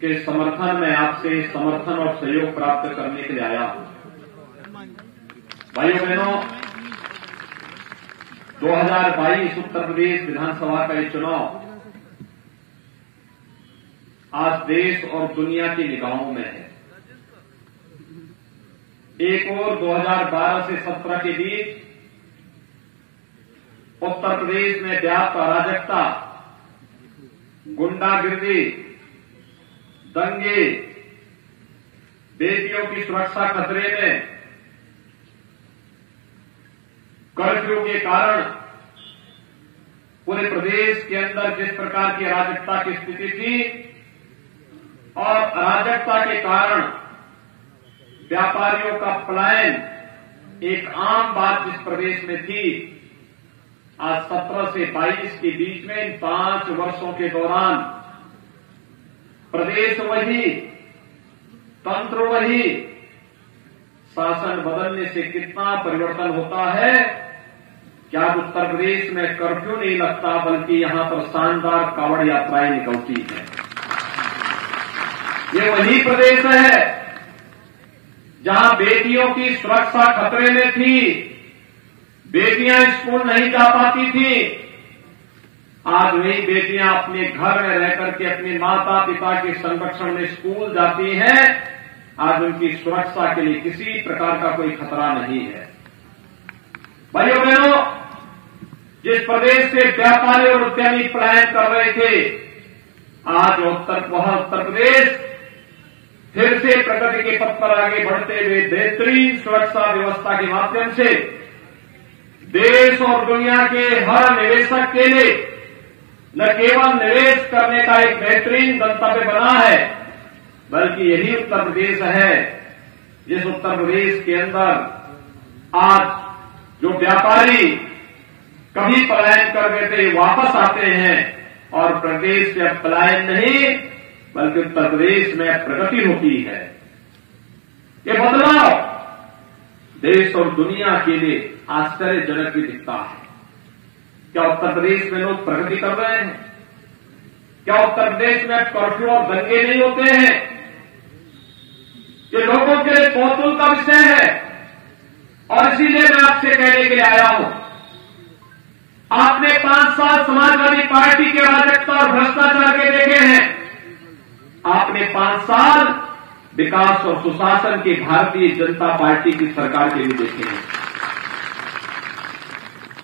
के समर्थन में आपसे समर्थन और सहयोग प्राप्त करने के लिए आया हूं। भाइयों बहनों, 2022 उत्तर प्रदेश विधानसभा का ये चुनाव आज देश और दुनिया की निगाहों में है। एक और 2012 से 17 के बीच उत्तर प्रदेश में व्याप्त अराजकता, गुंडागिर्दी, दंगे, बेटियों की सुरक्षा खतरे में, कर्फ्यू के कारण पूरे प्रदेश के अंदर जिस प्रकार की अराजकता की स्थिति थी और अराजकता के कारण व्यापारियों का पलायन एक आम बात जिस प्रदेश में थी, आज 17 से 22 के बीच में इन 5 वर्षों के दौरान प्रदेश वही, तंत्र वही, शासन बदलने से कितना परिवर्तन होता है। क्या उत्तर प्रदेश में कर्फ्यू नहीं लगता, बल्कि यहां पर शानदार कावड़ यात्राएं निकलती हैं। ये वही प्रदेश है जहां बेटियों की सुरक्षा खतरे में थी, बेटियां स्कूल नहीं जा पाती थी। आज वही बेटियां अपने घर में रह करके अपने माता पिता के संरक्षण में स्कूल जाती हैं। आज उनकी सुरक्षा के लिए किसी प्रकार का कोई खतरा नहीं है। भाइयों बहनों, जिस प्रदेश से व्यापारी और उद्यमी पलायन कर रहे थे, आज वह उत्तर प्रदेश फिर से प्रगति के पथ पर आगे बढ़ते हुए बेहतरीन सुरक्षा व्यवस्था के माध्यम से देश और दुनिया के हर निवेशक के लिए न केवल निवेश करने का एक बेहतरीन गंतव्य बना है, बल्कि यही उत्तर प्रदेश है जिस उत्तर प्रदेश के अंदर आज जो व्यापारी कभी पलायन कर गए थे वापस आते हैं और प्रदेश से अब पलायन नहीं बल्कि उत्तर प्रदेश में प्रगति होती है। ये बदलाव देश और दुनिया के लिए आश्चर्यजनक भी दिखता है। क्या उत्तर प्रदेश में लोग प्रगति कर रहे हैं? क्या उत्तर प्रदेश में कर्फ्यू और दंगे नहीं होते हैं? ये लोगों के लिए कौतूहल का विषय है और इसीलिए मैं आपसे कहने के लिए आया हूं। आपने 5 साल समाजवादी पार्टी के अराजकता और भ्रष्टाचार के देखे हैं। आपने 5 साल विकास और सुशासन की भारतीय जनता पार्टी की सरकार के भी देखे हैं।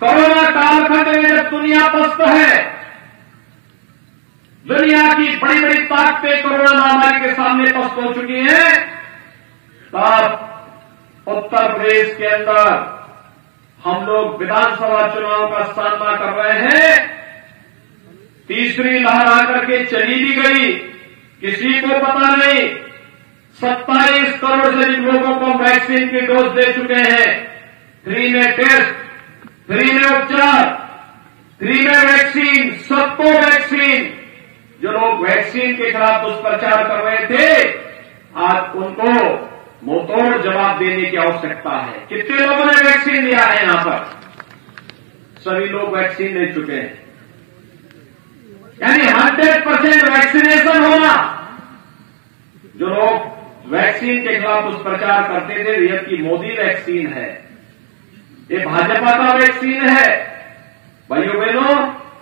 कोरोना कालखंड में जब दुनिया पस्त है, दुनिया की बड़ी बड़ी ताकतें कोरोना महामारी के सामने पस्त हो चुकी हैं, तब उत्तर प्रदेश के अंदर हम लोग विधानसभा चुनाव का सामना कर रहे हैं। तीसरी लहर आकर के चली भी गई, किसी को पता नहीं। 27 करोड़ से अधिक लोगों को वैक्सीन की डोज दे चुके हैं। फ्री में टेस्ट, फ्री में उपचार, फ्री में वैक्सीन, सबको वैक्सीन। जो लोग वैक्सीन के खिलाफ दुष्प्रचार कर रहे थे, आज उनको मुंहतोड़ जवाब देने की आवश्यकता है। कितने लोगों ने वैक्सीन लिया है? यहां पर सभी लोग वैक्सीन ले चुके हैं, यानी 100% वैक्सीनेशन होना। जो लोग वैक्सीन के खिलाफ दुष्प्रचार करते थे, यह की मोदी वैक्सीन है, ये भाजपा का वैक्सीन है। भाइयों बहनों,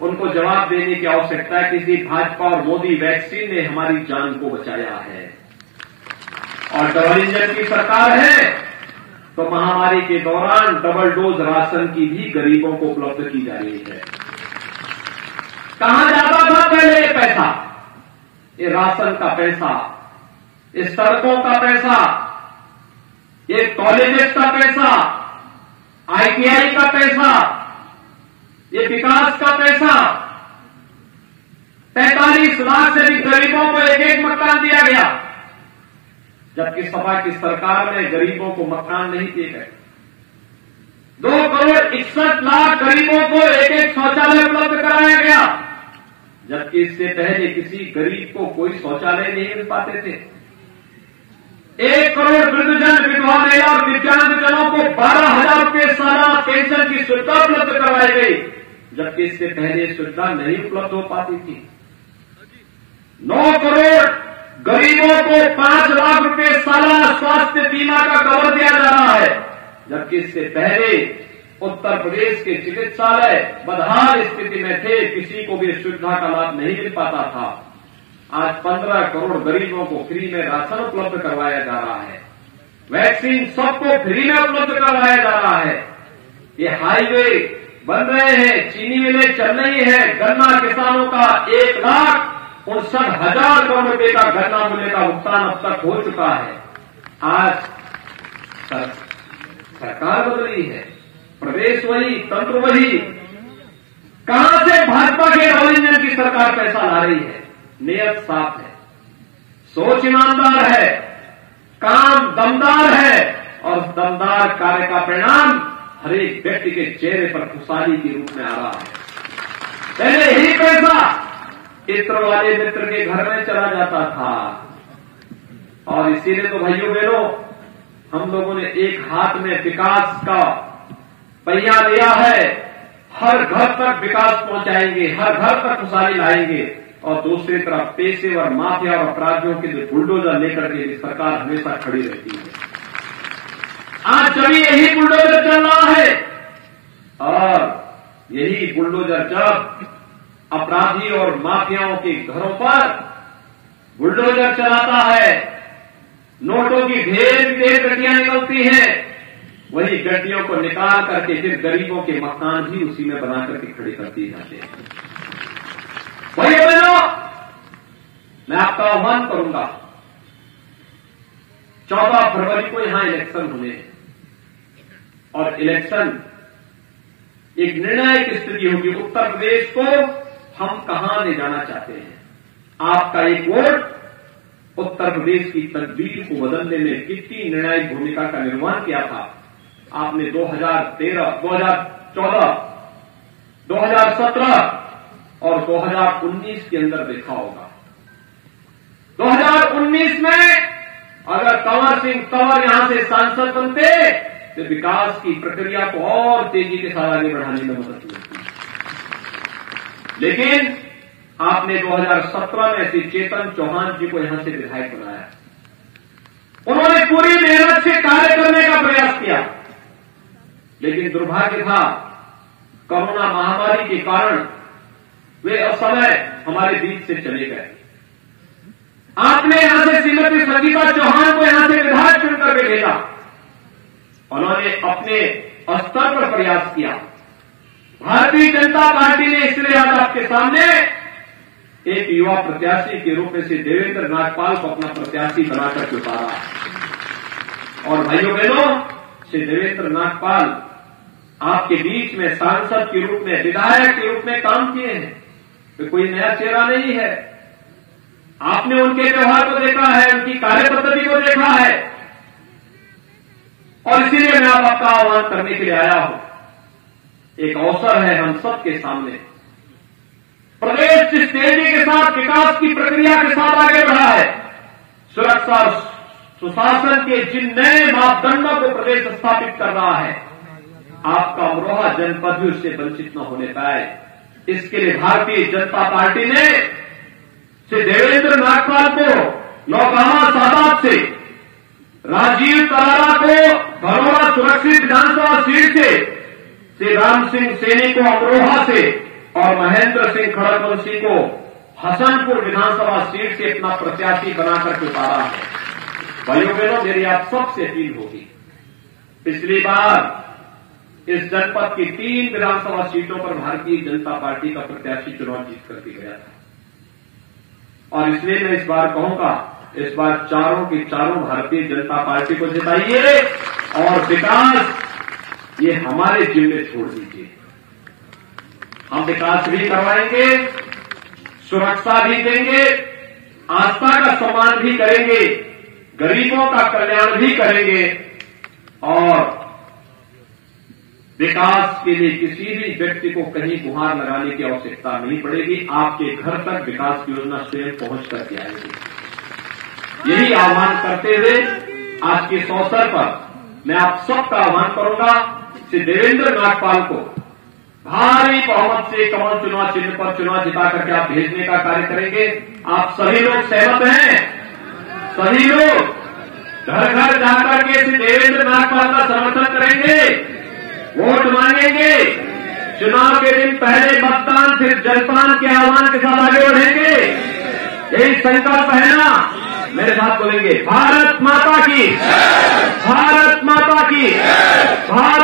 उनको जवाब देने की आवश्यकता है। किसी भाजपा और मोदी वैक्सीन ने हमारी जान को बचाया है और डबल इंजन की सरकार है तो महामारी के दौरान डबल डोज राशन की भी गरीबों को उपलब्ध की जा रही है। कहां जाता था पहले ये पैसा? ये राशन का पैसा, ये सड़कों का पैसा, ये कॉलेजेस का पैसा, आईटीआई का पैसा, ये विकास का पैसा। 43 लाख से भी गरीबों को एक एक मकान दिया गया, जबकि सपा की सरकार में गरीबों को मकान नहीं दिए गए। 2 करोड़ 61 लाख गरीबों को एक एक शौचालय उपलब्ध कराया गया, जबकि इससे पहले किसी गरीब को कोई शौचालय नहीं मिल पाते थे। 1 करोड़ वृद्धजन, विधवा महिला और दिव्यांगजनों को 12,000 रुपये सालाना पेंशन की सुविधा उपलब्ध करवाई गई, जबकि इससे पहले सुविधा नहीं उपलब्ध हो पाती थी। 9 करोड़ गरीबों को 5 लाख रुपए सालाना स्वास्थ्य बीमा का कवर दिया जा रहा है, जबकि इससे पहले उत्तर प्रदेश के चिकित्सालय बदहाल स्थिति में थे, किसी को भी सुविधा का लाभ नहीं मिल पाता था। आज 15 करोड़ गरीबों को फ्री में राशन उपलब्ध करवाया जा रहा है, वैक्सीन सबको फ्री में उपलब्ध करवाया जा रहा है। ये हाईवे बन रहे हैं, चीनी मिलें चल रही है, गन्ना किसानों का 1,59,000 करोड़ रुपए का गन्ना मूल्य का भुगतान अब तक हो चुका है। आज सरकार बदली है, प्रदेश वही, तंत्र वही, कहां से भाजपा के डबल इंजन की सरकार पैसा ला रही है? नियत साफ है, सोच ईमानदार है, काम दमदार है, और दमदार कार्य का परिणाम हर एक व्यक्ति के चेहरे पर खुशहाली के रूप में आ रहा है। पहले ही पैसा इत्र वाले मित्र के घर में चला जाता था, और इसीलिए तो भाइयों बहनों, हम लोगों ने एक हाथ में विकास का पहिया लिया है, हर घर तक विकास पहुंचाएंगे, हर घर तक खुशहाली लाएंगे, और दूसरी तरफ पेशेवर माफिया और अपराधियों के लिए बुलडोजर लेकर के सरकार हमेशा खड़ी रहती है। आज जब यही बुलडोजर चल रहा है, और यही बुलडोजर जब अपराधी और माफियाओं के घरों पर बुलडोजर चलाता है, नोटों की ढेर ढेर गड्डियां निकलती हैं, वही गड्डियों को निकाल करके फिर गरीबों के मकान भी उसी में बना करके खड़े करती जाते हैं। भाइयों बहनों, मैं आपका आह्वान करूंगा, 14 फरवरी को यहां इलेक्शन होने हैं, और इलेक्शन एक निर्णायक स्थिति होगी। उत्तर प्रदेश को हम कहां ले जाना चाहते हैं? आपका एक वोट उत्तर प्रदेश की तकदीर को बदलने में कितनी निर्णायक भूमिका का निर्वहन किया था, आपने 2013, 2014, 2017 और 2019 के अंदर देखा होगा। 2019 में अगर कंवर सिंह तंवर यहां से सांसद बनते तो विकास की प्रक्रिया को और तेजी के साथ आगे बढ़ाने में मदद मिलती। लेकिन आपने 2017 में श्री चेतन चौहान जी को यहां से विधायक बनाया, उन्होंने पूरी मेहनत से कार्य करने का प्रयास किया, लेकिन दुर्भाग्य था कोरोना महामारी के कारण वे असमय हमारे बीच से चले गए। आपने यहां से श्रीमती संगीता चौहान को यहां से विधायक चुनकर के भेजा, उन्होंने अपने स्तर पर प्रयास किया। भारतीय जनता पार्टी ने इसलिए आज आपके सामने एक युवा प्रत्याशी के रूप में श्री देवेंद्र नागपाल को अपना प्रत्याशी बनाकर उतारा। और भाइयों बहनों, श्री देवेंद्र नागपाल आपके बीच में सांसद के रूप में, विधायक के रूप में काम किए हैं, तो कोई नया चेहरा नहीं है। आपने उनके व्यवहार को देखा है, उनकी कार्य पद्धति को देखा है, और इसीलिए मैं आपका आह्वान करने के लिए आया हूं। एक अवसर है हम सबके सामने, प्रदेश जिस तेजी के साथ विकास की प्रक्रिया के साथ आगे बढ़ा है, सुरक्षा और सुशासन के जिन नए मापदंडों को प्रदेश स्थापित कर रहा है, आपका अमरोहा जनपद भी उससे वंचित न होने पाए, इसके लिए भारतीय जनता पार्टी ने श्री देवेंद्र नागपाल को नौगामा सादात से, राजीव तलारा को धनौरा सुरक्षित विधानसभा सीट से, श्री राम सिंह सैनी को अमरोहा से, और महेंद्र सिंह खड़गवंशी को हसनपुर विधानसभा सीट से अपना प्रत्याशी बनाकर उतारा है। भाइयों बहनों, मेरी आप सबसे अपील होगी, पिछली बार इस जनपद की 3 विधानसभा सीटों पर भारतीय जनता पार्टी का प्रत्याशी चुनाव जीत करके गया था, और इसलिए मैं इस बार कहूंगा, इस बार चारों की चारों भारतीय जनता पार्टी को जिताइए, और विकास ये हमारे जिम्मे छोड़ दीजिए। हम विकास भी करवाएंगे, सुरक्षा भी देंगे, आस्था का सम्मान भी करेंगे, गरीबों का कल्याण भी करेंगे, और विकास के लिए किसी भी व्यक्ति को कहीं गुहार लगाने की आवश्यकता नहीं पड़ेगी। आपके घर तक विकास की योजना स्वयं पहुंच करके आएगी। यही आह्वान करते हुए आज के इस अवसर पर मैं आप सबका आह्वान करूंगा, श्री देवेंद्र नागपाल को भारी बहुमत से कमल चुनाव चिन्ह पर चुनाव जिता करके आप भेजने का कार्य करेंगे। आप सभी लोग सहमत हैं? सभी लोग घर घर जाकर के श्री देवेंद्र नागपाल का समर्थन करेंगे, वोट मांगेंगे, चुनाव के दिन पहले मतदान फिर जलपान के आह्वान के साथ आगे बढ़ेंगे। यही संकल्प है ना, मेरे साथ बोलेंगे भारत माता की, भारत माता की, भारत